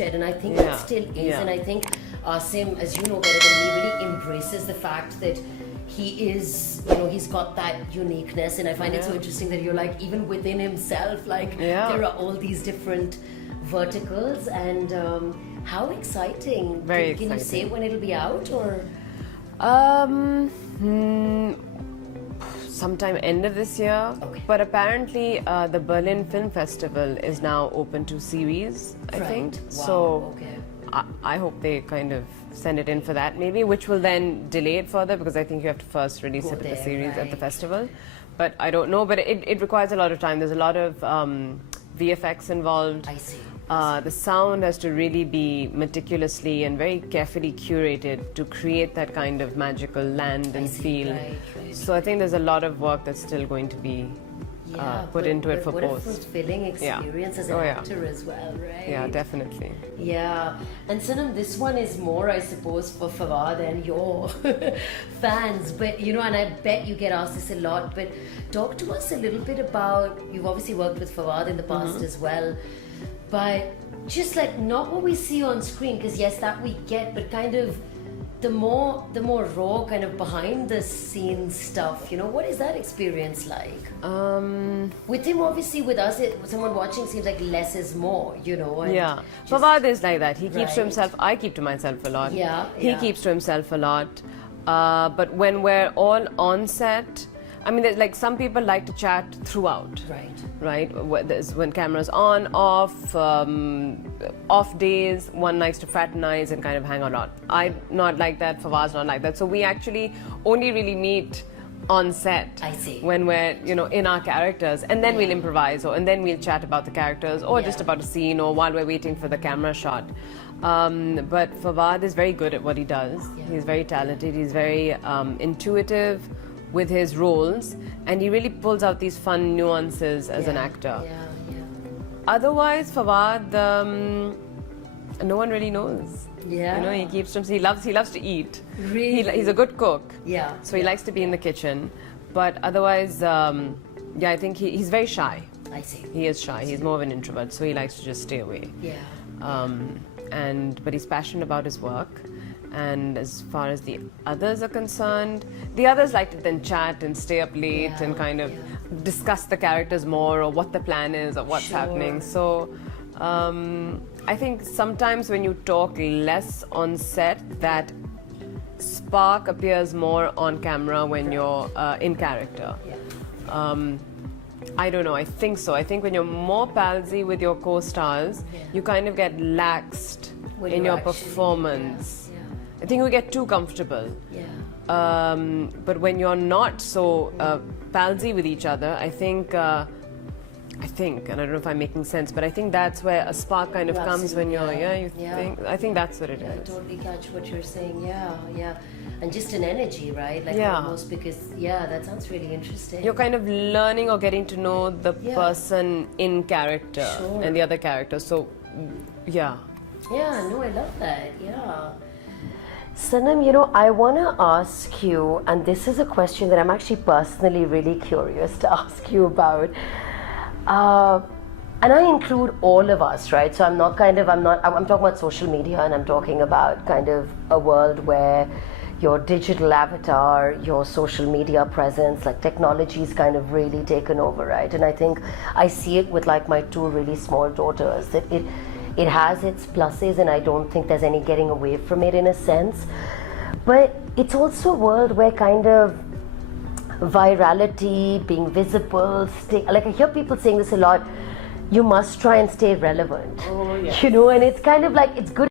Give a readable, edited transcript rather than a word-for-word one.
watershed, and I think that still is. Yeah. And I think Asim, as you know better than me, really embraces the fact that he is, he's got that uniqueness. And I find it so interesting that you're like, even within himself, like there are all these different verticals. And how exciting. Very Can you say when it'll be out, or? Sometime end of this year. Okay. But apparently the Berlin Film Festival is now open to series, I think. Wow. So Okay. I hope they kind of send it in for that maybe, which will then delay it further, because I think you have to first release it with the series at the festival. But I don't know, but it requires a lot of time. There's a lot of VFX involved. I see. The sound has to really be meticulously and very carefully curated to create that kind of magical land and feel. Right. So I think there's a lot of work that's still going to be put into it for what post. a fulfilling experience as an actor as well, right? Yeah, definitely. Yeah, and Sanam, this one is more, I suppose, for Fawad and your fans. But and I bet you get asked this a lot. But talk to us a little bit about. You've obviously worked with Fawad in the past as well, but just like not what we see on screen, because yes, that we get, but kind of the more raw, kind of behind the scenes stuff. What is that experience like? With him, obviously, with us, someone watching seems like less is more. And Fawad is like that. He keeps to himself. I keep to myself a lot. He keeps to himself a lot. But when we're all on set, I mean, like some people like to chat throughout. Right? When camera's on, off days, one likes to fraternize and kind of hang out. I'm not like that, Fawaz's not like that. So we actually only really meet on set. I see. When we're, in our characters, and then we'll improvise, and then we'll chat about the characters, or just about a scene, or while we're waiting for the camera shot. But Fawad is very good at what he does. He's very talented. He's very intuitive with his roles, and he really pulls out these fun nuances as an actor. Otherwise, Fawad, no one really knows. He keeps to himself. He loves to eat. Really? He's a good cook. So he likes to be in the kitchen. But otherwise, I think he's very shy. I see. He is shy. He's more of an introvert, so he likes to just stay away. But he's passionate about his work. And as far as the others are concerned, the others like to then chat and stay up late and kind of discuss the characters more, or what the plan is, or what's happening. So I think sometimes when you talk less on set, that spark appears more on camera when you're in character. I don't know, I think so. I think when you're more palsy with your co-stars, you kind of get laxed in your performance. I think we get too comfortable. But when you're not so palsy with each other, I think, and I don't know if I'm making sense, but I think that's where a spark kind of comes when you're, think. I think that's what it is. I totally catch what you're saying. And just an energy, right? Like almost, because that sounds really interesting. You're kind of learning or getting to know the person in character and the other character. So, no, I love that. Sanam, I want to ask you, and this is a question that I'm actually personally really curious to ask you about. And I include all of us, right? So I'm talking about social media, and I'm talking about kind of a world where your digital avatar, your social media presence, like technology's kind of really taken over, right? And I think I see it with like my two really small daughters, that it has its pluses, and I don't think there's any getting away from it in a sense. But it's also a world where kind of virality, being visible, like I hear people saying this a lot, you must try and stay relevant. And it's kind of like, it's good